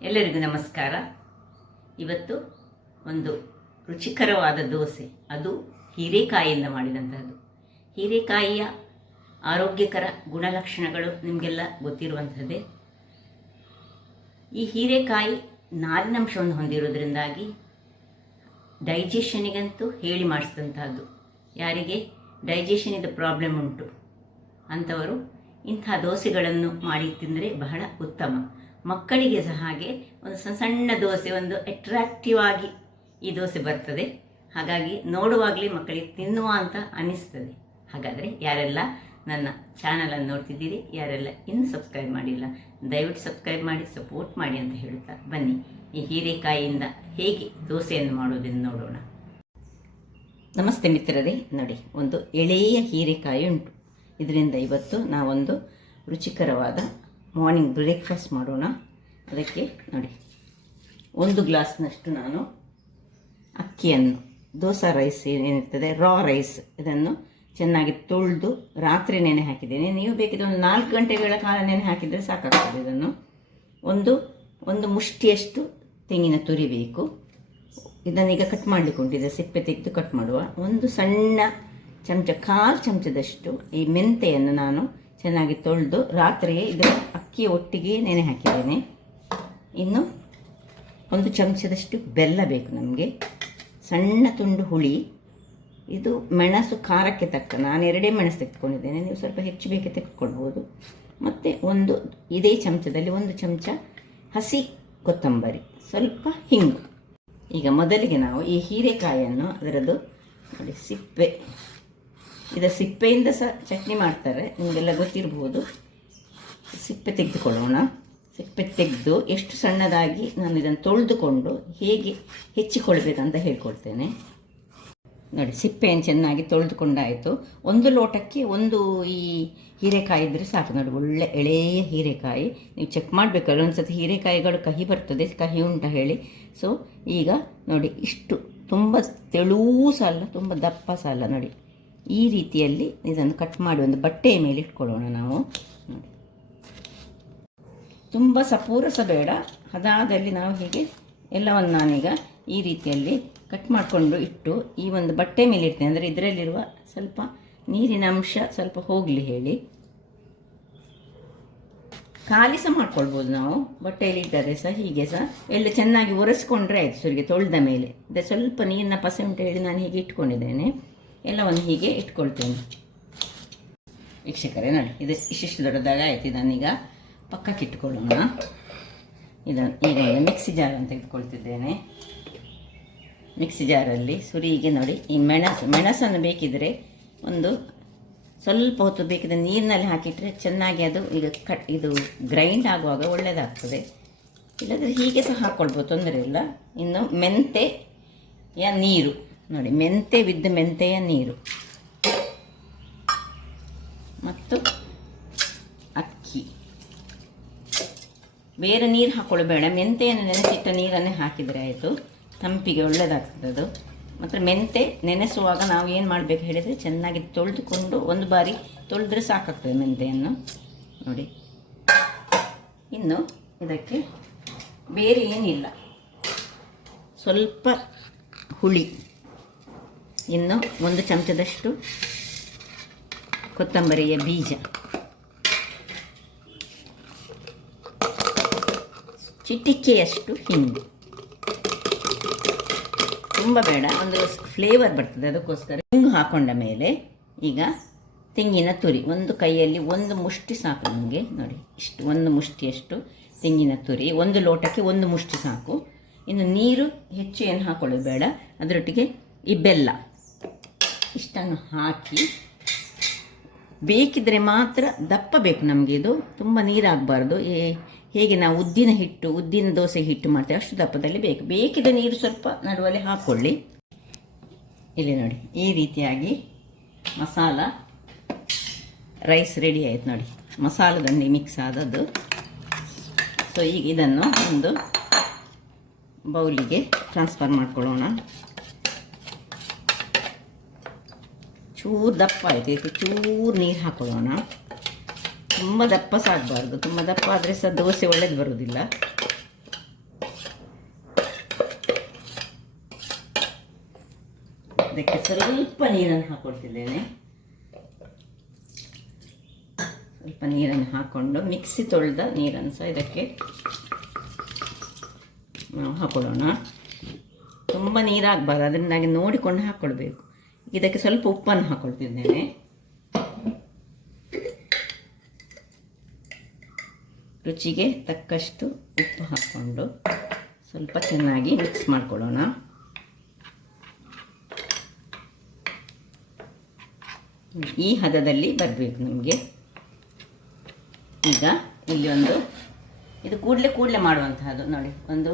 ಎಲ್ಲರಿಗೂ ನಮಸ್ಕಾರ. ಇವತ್ತು ಒಂದು ರುಚಿಕರವಾದ ದೋಸೆ, ಅದು ಹೀರೆಕಾಯಿಯಿಂದ ಮಾಡಿದಂತಹದ್ದು. ಹೀರೆಕಾಯಿಯ ಆರೋಗ್ಯಕರ ಗುಣಲಕ್ಷಣಗಳು ನಿಮಗೆಲ್ಲ ಗೊತ್ತಿರುವಂಥದ್ದೇ. ಈ ಹೀರೆಕಾಯಿ ನಾರಿನಂಶವನ್ನು ಹೊಂದಿರೋದ್ರಿಂದಾಗಿ ಡೈಜೆಷನಿಗಂತೂ ಹೇಳಿ ಮಾಡಿಸಿದಂತಹದ್ದು. ಯಾರಿಗೆ ಡೈಜೆಷನಿದ ಪ್ರಾಬ್ಲಮ್ ಉಂಟು ಅಂಥವರು ಇಂಥ ದೋಸೆಗಳನ್ನು ಮಾಡಿ ತಿಂದರೆ ಬಹಳ ಉತ್ತಮ. ಮಕ್ಕಳಿಗೆ ಸಹ ಹಾಗೆ ಒಂದು ಸಣ್ಣ ದೋಸೆ, ಒಂದು ಅಟ್ರಾಕ್ಟಿವ್ ಆಗಿ ಈ ದೋಸೆ ಬರ್ತದೆ. ಹಾಗಾಗಿ ನೋಡುವಾಗಲೇ ಮಕ್ಕಳಿಗೆ ತಿನ್ನುವ ಅಂತ ಅನ್ನಿಸ್ತದೆ. ಹಾಗಾದರೆ ಯಾರೆಲ್ಲ ನನ್ನ ಚಾನಲನ್ನು ನೋಡ್ತಿದ್ದೀರಿ, ಯಾರೆಲ್ಲ ಇನ್ನೂ ಸಬ್ಸ್ಕ್ರೈಬ್ ಮಾಡಿಲ್ಲ, ದಯವಿಟ್ಟು ಸಬ್ಸ್ಕ್ರೈಬ್ ಮಾಡಿ, ಸಪೋರ್ಟ್ ಮಾಡಿ ಅಂತ ಹೇಳುತ್ತಾ ಬನ್ನಿ ಈ ಹೀರೆಕಾಯಿಯಿಂದ ಹೇಗೆ ದೋಸೆಯನ್ನು ಮಾಡೋದನ್ನು ನೋಡೋಣ. ನಮಸ್ತೆ ಮಿತ್ರರೇ. ನೋಡಿ, ಒಂದು ಎಳೆಯ ಹೀರೆಕಾಯಿ ಉಂಟು. ಇದರಿಂದ ಇವತ್ತು ನಾವೊಂದು ರುಚಿಕರವಾದ ಮಾರ್ನಿಂಗ್ ಬ್ರೇಕ್ಫಾಸ್ಟ್ ಮಾಡೋಣ. ಅದಕ್ಕೆ ನೋಡಿ, 1 ಗ್ಲಾಸ್ನಷ್ಟು ನಾನು ಅಕ್ಕಿಯನ್ನು, ದೋಸಾ ರೈಸ್ ಏನಿರ್ತದೆ, ರಾ ರೈಸ್, ಇದನ್ನು ಚೆನ್ನಾಗಿ ತೊಳೆದು ರಾತ್ರಿ ನೆನೆ ಹಾಕಿದ್ದೇನೆ. ನೀವು ಬೇಕಿದ್ರೆ ಒಂದು 4 ಗಂಟೆಗಳ ಕಾಲ ನೆನೆ ಹಾಕಿದರೆ ಸಾಕಾಗ್ತದೆ. ಇದನ್ನು ಒಂದು ಮುಷ್ಟಿಯಷ್ಟು ತೆಂಗಿನ ತುರಿ ಬೇಕು. ಇದನ್ನೀಗ ಕಟ್ ಮಾಡಲಿಕ್ಕೆ ಸಿಪ್ಪೆ ತೆಗೆದು ಕಟ್ ಮಾಡುವ. ಒಂದು ಸಣ್ಣ ಚಮಚ, 1/4 ಚಮಚದಷ್ಟು ಈ ಮೆಂತೆಯನ್ನು ನಾನು ಚೆನ್ನಾಗಿ ತೊಳೆದು ರಾತ್ರಿಯೇ ಇದರ ಅಕ್ಕಿಯ ಒಟ್ಟಿಗೆ ನೆನೆ ಹಾಕಿದ್ದೇನೆ. ಇನ್ನು 1 ಚಮಚದಷ್ಟು ಬೆಲ್ಲ ಬೇಕು ನಮಗೆ. ಸಣ್ಣ ತುಂಡು ಹುಳಿ. ಇದು ಮೆಣಸು ಖಾರಕ್ಕೆ ತಕ್ಕ, ನಾನು 2 ಮೆಣಸು ತೆಗೆದುಕೊಂಡಿದ್ದೇನೆ, ನೀವು ಸ್ವಲ್ಪ ಹೆಚ್ಚು ಬೇಕೆ ತೆಗೆದುಕೊಳ್ಬೋದು. ಮತ್ತು ಇದೇ ಚಮಚದಲ್ಲಿ 1 ಚಮಚ ಹಸಿ ಕೊತ್ತಂಬರಿ, ಸ್ವಲ್ಪ ಹಿಂಗು. ಈಗ ಮೊದಲಿಗೆ ನಾವು ಈ ಹೀರೆಕಾಯಿಯನ್ನು, ಅದರದ್ದು ನೋಡಿ ಸಿಪ್ಪೆ, ಇದರ ಸಿಪ್ಪೆಯಿಂದ ಸಹ ಚಟ್ನಿ ಮಾಡ್ತಾರೆ, ನಿಮಗೆಲ್ಲ ಗೊತ್ತಿರ್ಬೋದು. ಸಿಪ್ಪೆ ತೆಗೆದುಕೊಳ್ಳೋಣ. ಸಿಪ್ಪೆ ತೆಗೆದು ಎಷ್ಟು ಸಣ್ಣದಾಗಿ ನಾನು ಇದನ್ನು ತೊಳೆದುಕೊಂಡು ಹೇಗೆ ಹೆಚ್ಚಿಕೊಳ್ಬೇಕಂತ ಹೇಳ್ಕೊಳ್ತೇನೆ. ನೋಡಿ, ಸಿಪ್ಪೆಯನ್ನು ಚೆನ್ನಾಗಿ ತೊಳೆದುಕೊಂಡಾಯಿತು. 1 ಲೋಟಕ್ಕೆ 1 ಈ ಹೀರೆಕಾಯಿ ಇದ್ದರೆ ಸಾಕು. ನೋಡಿ, ಒಳ್ಳೆ ಎಳೆಯ ಹೀರೆಕಾಯಿ. ನೀವು ಚೆಕ್ ಮಾಡಬೇಕಲ್ಲ, ಒಂದು ಸತಿ ಹೀರೆಕಾಯಿಗಳು ಕಹಿ ಬರ್ತದೆ, ಕಹಿ ಉಂಟ ಹೇಳಿ. ಸೊ ಈಗ ನೋಡಿ, ಇಷ್ಟು ತುಂಬ ತೆಳುವೂ ಸಹ ಅಲ್ಲ, ತುಂಬ ದಪ್ಪ ಸಹ ಅಲ್ಲ. ನೋಡಿ, ಈ ರೀತಿಯಲ್ಲಿ ಇದನ್ನು ಕಟ್ ಮಾಡಿ ಒಂದು ಬಟ್ಟೆಯ ಮೇಲೆ ಇಟ್ಕೊಳ್ಳೋಣ ನಾವು. ನೋಡಿ, ತುಂಬ ಸಪೂರ ಸಹ ಬೇಡ, ಅದಾದಲ್ಲಿ ನಾವು ಹೀಗೆ ಎಲ್ಲವನ್ನು ನಾನೀಗ ಈ ರೀತಿಯಲ್ಲಿ ಕಟ್ ಮಾಡಿಕೊಂಡು ಇಟ್ಟು ಈ ಒಂದು ಬಟ್ಟೆ ಮೇಲೆ ಇಡ್ತೇನೆ. ಅಂದರೆ ಇದರಲ್ಲಿರುವ ಸ್ವಲ್ಪ ನೀರಿನ ಅಂಶ ಸ್ವಲ್ಪ ಹೋಗಲಿ ಹೇಳಿ. ಖಾಲಿ ಸಹ ಮಾಡ್ಕೊಳ್ಬೋದು ನಾವು, ಬಟ್ಟೆಯಲ್ಲಿ ಇಟ್ಟರೆ ಸಹ ಹೀಗೆ ಸಹ ಎಲ್ಲ ಚೆನ್ನಾಗಿ ಒರೆಸ್ಕೊಂಡ್ರೆ ಆಯಿತು. ಸುರಿಗೆ ತೊಳೆದ ಮೇಲೆ ಅದೇ ಸ್ವಲ್ಪ ನೀರಿನ ಪಸೆ ಉಂಟು ಹೇಳಿ ನಾನು ಹೀಗೆ ಇಟ್ಕೊಂಡಿದ್ದೇನೆ. ಎಲ್ಲವನ್ನು ಹೀಗೆ ಇಟ್ಕೊಳ್ತೇನೆ. ವೀಕ್ಷಕರೇ ನೋಡಿ, ಇದು ಇಷ್ಟಿಷ್ಟು ದೊಡ್ಡದಾಗ ಆಯಿತು. ಇದನ್ನೀಗ ಪಕ್ಕಕ್ಕೆ ಇಟ್ಕೊಳ್ಳೋಣ. ಇದನ್ನು ಈಗ ಒಂದು ಮಿಕ್ಸಿ ಜಾರನ್ನು ತೆಗೆದುಕೊಳ್ತಿದ್ದೇನೆ. ಮಿಕ್ಸಿ ಜಾರಲ್ಲಿ ಸುರಿಗೆ ನೋಡಿ, ಈ ಮೆಣಸನ್ನು ಬೇಕಿದ್ದರೆ ಒಂದು ಸ್ವಲ್ಪ ಹೊತ್ತು ಬೇಕಿದ್ರೆ ನೀರಿನಲ್ಲಿ ಹಾಕಿಟ್ರೆ ಚೆನ್ನಾಗಿ ಅದು ಈಗ ಇದು ಗ್ರೈಂಡ್ ಆಗುವಾಗ ಒಳ್ಳೆಯದಾಗ್ತದೆ. ಇಲ್ಲದ್ರೆ ಹೀಗೆ ಸಹ ಹಾಕ್ಕೊಳ್ಬೋದು, ತೊಂದರೆ ಇಲ್ಲ. ಇನ್ನು ಮೆಂತೆಯ ನೀರು ನೋಡಿ, ಮೆಂತೆಯ ನೀರು ಮತ್ತು ಅಕ್ಕಿ. ಬೇರೆ ನೀರು ಹಾಕ್ಕೊಳ್ಬೇಡ, ಮೆಂತೆಯನ್ನು ನೆನೆಸಿಟ್ಟ ನೀರನ್ನೇ ಹಾಕಿದರೆ ಆಯಿತು, ತಂಪಿಗೆ ಒಳ್ಳೆಯದಾಗ್ತದೆ ಅದು. ಮತ್ತು ಮೆಂತೆ ನೆನೆಸುವಾಗ ನಾವು ಏನು ಮಾಡಬೇಕು ಹೇಳಿದರೆ, ಚೆನ್ನಾಗಿ ತೊಳೆದುಕೊಂಡು ಒಂದು ಬಾರಿ ತೊಳೆದ್ರೆ ಸಾಕಾಗ್ತದೆ ಮೆಂತೆಯನ್ನು. ನೋಡಿ, ಇನ್ನು ಇದಕ್ಕೆ ಬೇರೆ ಏನಿಲ್ಲ, ಸ್ವಲ್ಪ ಹುಳಿ, ಇನ್ನು 1 ಚಮಚದಷ್ಟು ಕೊತ್ತಂಬರಿಯ ಬೀಜ, ಚಿಟಿಕೆಯಷ್ಟು ಹಿಂಗು. ತುಂಬ ಬೇಡ, ಒಂದು ಫ್ಲೇವರ್ ಬರ್ತದೆ ಅದಕ್ಕೋಸ್ಕರ. ಹಿಂಗು ಹಾಕೊಂಡ ಮೇಲೆ ಈಗ ತೆಂಗಿನ ತುರಿ, ಒಂದು ಕೈಯಲ್ಲಿ 1 ಮುಷ್ಟಿ ಸಾಕು ನಮಗೆ. ನೋಡಿ, ಇಷ್ಟು 1 ಮುಷ್ಟಿಯಷ್ಟು ತೆಂಗಿನ ತುರಿ, 1 ಲೋಟಕ್ಕೆ 1 ಮುಷ್ಟಿ ಸಾಕು. ಇನ್ನು ನೀರು ಹೆಚ್ಚು ಏನು ಹಾಕೊಳ್ಳೋದು ಬೇಡ. ಅದರೊಟ್ಟಿಗೆ ಈ ಬೆಲ್ಲ ಇಷ್ಟನ್ನು ಹಾಕಿ, ಬೇಕಿದ್ದರೆ ಮಾತ್ರ ದಪ್ಪ ಬೇಕು ನಮಗೆ, ಇದು ತುಂಬ ನೀರಾಗಬಾರ್ದು. ಹೇಗೆ ನಾವು ಉದ್ದಿನ ದೋಸೆ ಹಿಟ್ಟು ಮಾಡ್ತೇವೆ ಅಷ್ಟು ದಪ್ಪದಲ್ಲಿ ಬೇಕು. ಬೇಕಿದ್ದರೆ ನೀರು ಸ್ವಲ್ಪ ನಡುವಲ್ಲಿ ಹಾಕ್ಕೊಳ್ಳಿ. ಇಲ್ಲಿ ನೋಡಿ, ಈ ರೀತಿಯಾಗಿ ಮಸಾಲ ರೈಸ್ ರೆಡಿ ಆಯಿತು. ನೋಡಿ, ಮಸಾಲದಲ್ಲಿ ಮಿಕ್ಸ್ ಆದದ್ದು. ಸೊ ಈಗ ಇದನ್ನು ಒಂದು ಬೌಲಿಗೆ ಟ್ರಾನ್ಸ್ಫರ್ ಮಾಡ್ಕೊಳ್ಳೋಣ. ಚೂರು ದಪ್ಪ ಆಯಿತು, ಇದಕ್ಕೆ ಚೂರು ನೀರು ಹಾಕೊಳ್ಳೋಣ. ತುಂಬ ದಪ್ಪ ಸಾಗಬಾರ್ದು, ತುಂಬ ದಪ್ಪ ಆದರೆ ಸಹ ದೋಸೆ ಒಳ್ಳೇದು ಬರೋದಿಲ್ಲ. ಇದಕ್ಕೆ ಸ್ವಲ್ಪ ನೀರನ್ನು ಹಾಕ್ಕೊಳ್ತಿದ್ದೇನೆ. ಸ್ವಲ್ಪ ನೀರನ್ನು ಹಾಕ್ಕೊಂಡು ಮಿಕ್ಸಿ ತೊಳೆದ ನೀರನ್ನು ಸಹ ಇದಕ್ಕೆ ನಾವು ಹಾಕೊಳ್ಳೋಣ. ತುಂಬ ನೀರಾಗಬಾರ್ದು, ಅದರಿಂದಾಗಿ ನೋಡಿಕೊಂಡು ಹಾಕ್ಕೊಳ್ಬೇಕು. ಇದಕ್ಕೆ ಸ್ವಲ್ಪ ಉಪ್ಪನ್ನು ಹಾಕ್ಕೊಳ್ತಿದ್ದೇನೆ. ರುಚಿಗೆ ತಕ್ಕಷ್ಟು ಉಪ್ಪು ಹಾಕ್ಕೊಂಡು ಸ್ವಲ್ಪ ಚೆನ್ನಾಗಿ ಮಿಕ್ಸ್ ಮಾಡ್ಕೊಳ್ಳೋಣ. ಈ ಹದದಲ್ಲಿ ಬರಬೇಕು ನಮಗೆ. ಈಗ ಇಲ್ಲಿ ಇದು ಕೂಡಲೇ ಮಾಡುವಂತಹದ್ದು ನೋಡಿ. ಒಂದು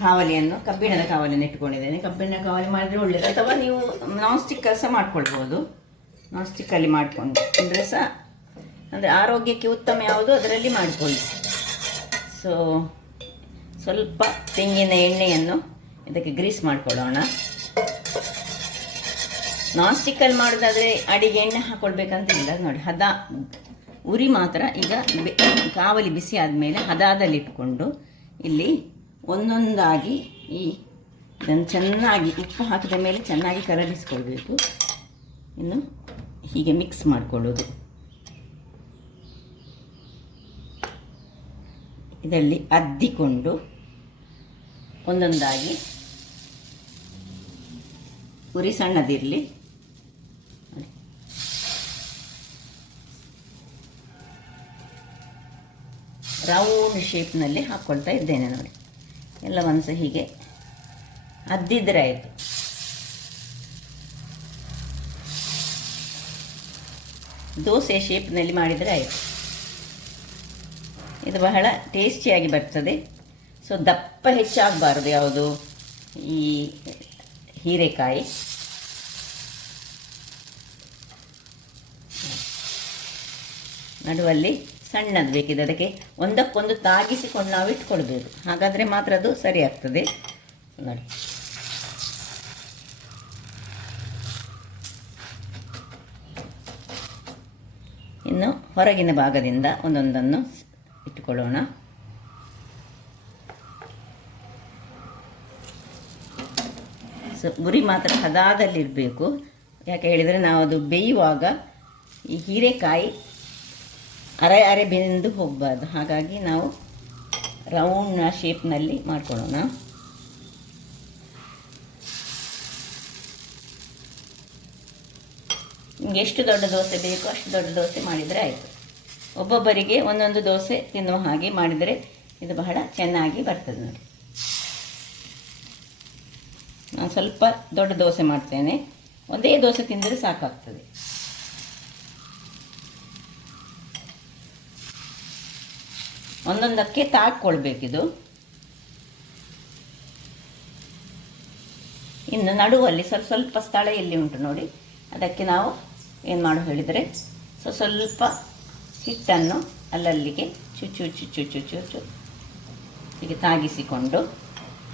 ಕಾವಲಿಯನ್ನು, ಕಬ್ಬಿಣದ ಕಾವಲಿಯನ್ನು ಇಟ್ಕೊಂಡಿದ್ದೇನೆ. ಕಬ್ಬಿಣದ ಕಾವಲಿ ಮಾಡಿದರೆ ಒಳ್ಳೆಯದು, ಅಥವಾ ನೀವು ನಾನ್ ಸ್ಟಿಕ್ ಸಹ ಮಾಡ್ಕೊಳ್ಬೋದು. ನಾನ್ ಸ್ಟಿಕ್ಕಲ್ಲಿ ಮಾಡಿಕೊಂಡು ಅಂದರೆ ಸಹ ಅಂದರೆ ಆರೋಗ್ಯಕ್ಕೆ ಉತ್ತಮ ಯಾವುದು ಅದರಲ್ಲಿ ಮಾಡಿಕೊಳ್ಳಿ. ಸ್ವಲ್ಪ ತೆಂಗಿನ ಎಣ್ಣೆಯನ್ನು ಇದಕ್ಕೆ ಗ್ರೀಸ್ ಮಾಡಿಕೊಳ್ಳೋಣ. ನಾನ್ ಸ್ಟಿಕ್ಕಲ್ಲಿ ಮಾಡೋದಾದರೆ ಅಡಿಗೆ ಎಣ್ಣೆ ಹಾಕ್ಕೊಳ್ಬೇಕಂತಿಲ್ಲ ನೋಡಿ. ಉರಿ ಮಾತ್ರ ಈಗ ಕಾವಲಿ ಬಿಸಿ ಆದಮೇಲೆ ಹದದಲ್ಲಿಟ್ಕೊಂಡು ಇಲ್ಲಿ ಒಂದೊಂದಾಗಿ ಇದನ್ನು ಚೆನ್ನಾಗಿ ಉಪ್ಪು ಹಾಕಿದ ಮೇಲೆ ಚೆನ್ನಾಗಿ ಕರಗಿಸ್ಕೊಳ್ಬೇಕು. ಇನ್ನು ಹೀಗೆ ಮಿಕ್ಸ್ ಮಾಡಿಕೊಳ್ಳೋದು. ಇದರಲ್ಲಿ ಅದ್ದಿಕೊಂಡು ಒಂದೊಂದಾಗಿ, ಉರಿ ಸಣ್ಣದಿರಲಿ, ರೌಂಡ್ ಶೇಪ್ನಲ್ಲಿ ಹಾಕ್ಕೊಳ್ತಾ ಇದ್ದೇನೆ ನೋಡಿ. ಎಲ್ಲ ಒಂದು ಸಹ ಹೀಗೆ ಅದ್ದಿದ್ರೆ ಆಯಿತು. ದೋಸೆ ಶೇಪ್ನಲ್ಲಿ ಮಾಡಿದರೆ ಆಯಿತು. ಇದು ಬಹಳ ಟೇಸ್ಟಿಯಾಗಿ ಬರ್ತದೆ. ದಪ್ಪ ಹೆಚ್ಚಾಗಬಾರ್ದು ಯಾವುದು ಈ ಹೀರೆಕಾಯಿ. ನಡುವಲ್ಲಿ ಸಣ್ಣದು ಬೇಕಿದೆ, ಅದಕ್ಕೆ ಒಂದಕ್ಕೊಂದು ತಾಗಿಸಿಕೊಂಡು ನಾವು ಇಟ್ಕೊಳ್ಬೇಕು. ಹಾಗಾದರೆ ಮಾತ್ರ ಅದು ಸರಿ ಆಗ್ತದೆ ನೋಡಿ. ಇನ್ನು ಹೊರಗಿನ ಭಾಗದಿಂದ ಒಂದೊಂದನ್ನು ಇಟ್ಟುಕೊಳ್ಳೋಣ. ಉರಿ ಮಾತ್ರ ಹದದಲ್ಲಿರಬೇಕು. ಯಾಕೆ ಹೇಳಿದರೆ ನಾವು ಅದು ಬೇಯುವಾಗ ಈ ಹೀರೆಕಾಯಿ ಅರೆ ಬೆಂದು ಹೋಗಬಾರ್ದು. ಹಾಗಾಗಿ ನಾವು ರೌಂಡ್ ಶೇಪ್ನಲ್ಲಿ ಮಾಡ್ಕೊಳ್ಳೋಣ. ನಿಮಗೆ ಎಷ್ಟು ದೊಡ್ಡ ದೋಸೆ ಬೇಕೋ ಅಷ್ಟು ದೊಡ್ಡ ದೋಸೆ ಮಾಡಿದರೆ ಆಯಿತು. ಒಬ್ಬೊಬ್ಬರಿಗೆ ಒಂದೊಂದು ದೋಸೆ ತಿನ್ನುವ ಹಾಗೆ ಮಾಡಿದರೆ ಇದು ಬಹಳ ಚೆನ್ನಾಗಿ ಬರ್ತದೆ ನೋಡಿ. ನಾನು ಸ್ವಲ್ಪ ದೊಡ್ಡ ದೋಸೆ ಮಾಡ್ತೇನೆ. ಒಂದೇ ದೋಸೆ ತಿಂದರೆ ಸಾಕಾಗ್ತದೆ. ಒಂದೊಂದಕ್ಕೆ ತಾಕ್ಕೊಳ್ಬೇಕಿದು. ಇನ್ನು ನಡುವಲ್ಲಿ ಸ್ವಲ್ಪ ಸ್ಥಳ ಎಲ್ಲಿ ಉಂಟು ನೋಡಿ, ಅದಕ್ಕೆ ನಾವು ಏನು ಮಾಡೋ ಹೇಳಿದರೆ ಸ್ವಲ್ಪ ಹಿಟ್ಟನ್ನು ಅಲ್ಲಲ್ಲಿಗೆ ಚುಚ್ಚು ಹೀಗೆ ತಾಗಿಸಿಕೊಂಡು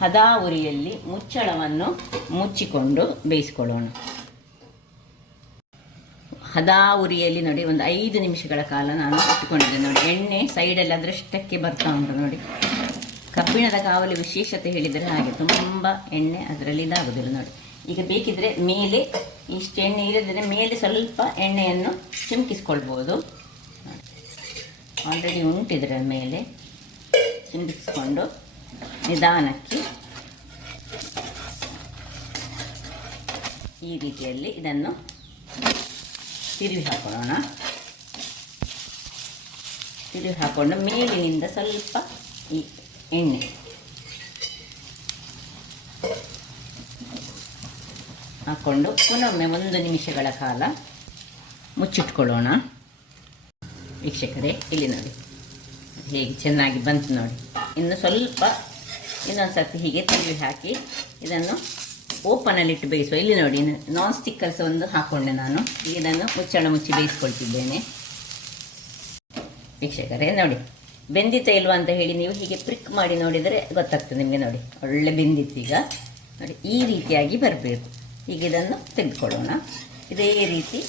ಹದ ಉರಿಯಲ್ಲಿ ಮುಚ್ಚಳವನ್ನು ಮುಚ್ಚಿಕೊಂಡು ಬೇಯಿಸಿಕೊಳ್ಳೋಣ. ಹದ ಉರಿಯಲ್ಲಿ ನೋಡಿ ಒಂದು 5 ನಿಮಿಷಗಳ ಕಾಲ ನಾನು ಇಟ್ಟುಕೊಂಡಿದ್ದೆ ನೋಡಿ. ಎಣ್ಣೆ ಸೈಡಲ್ಲಿ ಅದರಷ್ಟಕ್ಕೆ ಬರ್ತಾ ಉಂಟು ನೋಡಿ. ಕಬ್ಬಿಣದ ಕಾವಲಿ ವಿಶೇಷತೆ ಹೇಳಿದರೆ ಹಾಗೆ ತುಂಬ ಎಣ್ಣೆ ಅದರಲ್ಲಿ ಇದಾಗೋದಿಲ್ಲ ನೋಡಿ. ಈಗ ಬೇಕಿದ್ರೆ ಮೇಲೆ ಇಷ್ಟು ಎಣ್ಣೆ ಇಲ್ಲದಿದ್ದರೆ ಮೇಲೆ ಸ್ವಲ್ಪ ಎಣ್ಣೆಯನ್ನು ಚಿಮುಕಿಸ್ಕೊಳ್ಬೋದು. ಆಲ್ರೆಡಿ ಉಂಟಿದ್ರೆ ಮೇಲೆ ಚಿಮುಕಿಸ್ಕೊಂಡು ನಿಧಾನಕ್ಕೆ ಈ ರೀತಿಯಲ್ಲಿ ಇದನ್ನು ತಿರುವಿ ಹಾಕೊಳ್ಳೋಣ. ತಿರುವಿ ಹಾಕ್ಕೊಂಡು ಮೇಲಿನಿಂದ ಸ್ವಲ್ಪ ಈ ಎಣ್ಣೆ ಹಾಕ್ಕೊಂಡು ಪುನೊಮ್ಮೆ 1 ನಿಮಿಷಗಳ ಕಾಲ ಮುಚ್ಚಿಟ್ಕೊಳ್ಳೋಣ. ವೀಕ್ಷಕರೇ, ಇಲ್ಲಿ ನೋಡಿ ಹೇಗೆ ಚೆನ್ನಾಗಿ ಬಂತು ನೋಡಿ. ಇನ್ನು ಸ್ವಲ್ಪ ಇನ್ನೊಂದು ಸರ್ತಿ ಹೀಗೆ ತಿರುವಿ ಹಾಕಿ ಇದನ್ನು ಓಪನಲ್ಲಿಟ್ಟು ಬೇಯಿಸುವ. ಇಲ್ಲಿ ನೋಡಿ ನಾನ್ ಸ್ಟಿಕ್ಕರ್ಸ್ ಒಂದು ಹಾಕ್ಕೊಂಡೆ ನಾನು. ಇದನ್ನು ಮುಚ್ಚಳ ಮುಚ್ಚಿ ಬೇಯಿಸ್ಕೊಳ್ತಿದ್ದೇನೆ. ವೀಕ್ಷಕರೇ ನೋಡಿ ಬೆಂದಿತ ಇಲ್ವಾ ಅಂತ ಹೇಳಿ ನೀವು ಹೀಗೆ ಪ್ರಿಕ್ ಮಾಡಿ ನೋಡಿದರೆ ಗೊತ್ತಾಗ್ತದೆ ನಿಮಗೆ. ನೋಡಿ ಒಳ್ಳೆ ಬೆಂದಿತ್ತು. ಈಗ ನೋಡಿ ಈ ರೀತಿಯಾಗಿ ಬರಬೇಕು. ಈಗ ಇದನ್ನು ತೆಗೆದುಕೊಳ್ಳೋಣ. ಇದೇ ರೀತಿ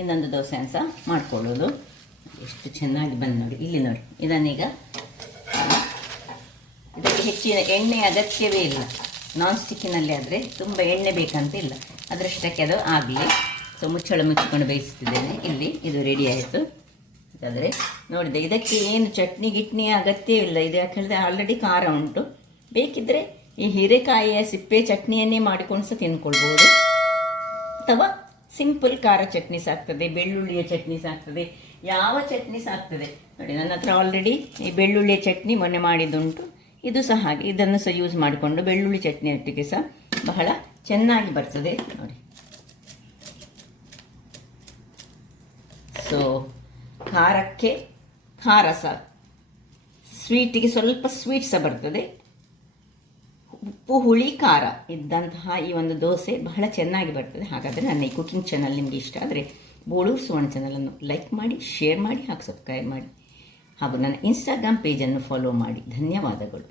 ಇನ್ನೊಂದು ದೋಸೆಯನ್ನು ಸಹ ಮಾಡಿಕೊಳ್ಳೋದು. ಎಷ್ಟು ಚೆನ್ನಾಗಿ ಬಂದು ನೋಡಿ. ಇಲ್ಲಿ ನೋಡಿ ಇದನ್ನೀಗ ಇದಕ್ಕೆ ಹೆಚ್ಚಿನ ಎಣ್ಣೆ ಅಗತ್ಯವೇ ಇಲ್ಲ. ನಾನ್ ಸ್ಟಿಕ್ಕಿನಲ್ಲಿ ಆದರೆ ತುಂಬ ಎಣ್ಣೆ ಬೇಕಂತ ಇಲ್ಲ, ಅದರಷ್ಟಕ್ಕೆ ಅದು ಆಗಲಿ. ಸೊ ಮುಚ್ಚಳ ಮುಚ್ಚಿಕೊಂಡು ಬೇಯಿಸ್ತಿದ್ದೇನೆ. ಇಲ್ಲಿ ಇದು ರೆಡಿ ಆಯಿತು. ಹಾಗಾದರೆ ನೋಡಿದೆ, ಇದಕ್ಕೆ ಏನು ಚಟ್ನಿ ಗಿಟ್ನಿ ಅಗತ್ಯ ಇಲ್ಲ. ಇದು ಯಾಕೆ ಹೇಳಿದ್ರೆ ಆಲ್ರೆಡಿ ಖಾರ ಉಂಟು. ಬೇಕಿದ್ದರೆ ಈ ಹೀರೆಕಾಯಿಯ ಸಿಪ್ಪೆ ಚಟ್ನಿಯನ್ನೇ ಮಾಡಿಕೊಂಡು ಸಹ ತಿಂದ್ಕೊಳ್ಬೋದು, ಅಥವಾ ಸಿಂಪಲ್ ಖಾರ ಚಟ್ನಿ ಸಾಕ್ತದೆ, ಬೆಳ್ಳುಳ್ಳಿಯ ಚಟ್ನಿ ಸಾಕ್ತದೆ, ಯಾವ ಚಟ್ನಿ ಸಾಕ್ತದೆ. ನೋಡಿ ನನ್ನ ಹತ್ರ ಆಲ್ರೆಡಿ ಈ ಬೆಳ್ಳುಳ್ಳಿಯ ಚಟ್ನಿ ಮೊನ್ನೆ ಮಾಡಿದ್ದುಂಟು. ಇದು ಸಹ ಹಾಗೆ, ಇದನ್ನು ಸಹ ಯೂಸ್ ಮಾಡಿಕೊಂಡು ಬೆಳ್ಳುಳ್ಳಿ ಚಟ್ನಿ ಒಟ್ಟಿಗೆ ಸಹ ಬಹಳ ಚೆನ್ನಾಗಿ ಬರ್ತದೆ ನೋಡಿ. ಸೊ ಖಾರಕ್ಕೆ ಖಾರ ಸಹ, ಸ್ವೀಟಿಗೆ ಸ್ವಲ್ಪ ಸ್ವೀಟ್ ಸಹ ಬರ್ತದೆ. ಉಪ್ಪು ಹುಳಿ ಖಾರ ಇದ್ದಂತಹ ಈ ಒಂದು ದೋಸೆ ಬಹಳ ಚೆನ್ನಾಗಿ ಬರ್ತದೆ. ಹಾಗಾದರೆ ನನ್ನ ಈ ಕುಕಿಂಗ್ ಚಾನಲ್ ನಿಮಗೆ ಇಷ್ಟ ಆದರೆ ಬೋಳೂರು ಸುವರ್ಣ ಚಾನಲನ್ನು ಲೈಕ್ ಮಾಡಿ, ಶೇರ್ ಮಾಡಿ ಹಾಗೂ ಸಬ್ಸ್ಕ್ರೈಬ್ ಮಾಡಿ, ಹಾಗೂ ನನ್ನ ಇನ್ಸ್ಟಾಗ್ರಾಮ್ ಪೇಜನ್ನು ಫಾಲೋ ಮಾಡಿ. ಧನ್ಯವಾದಗಳು.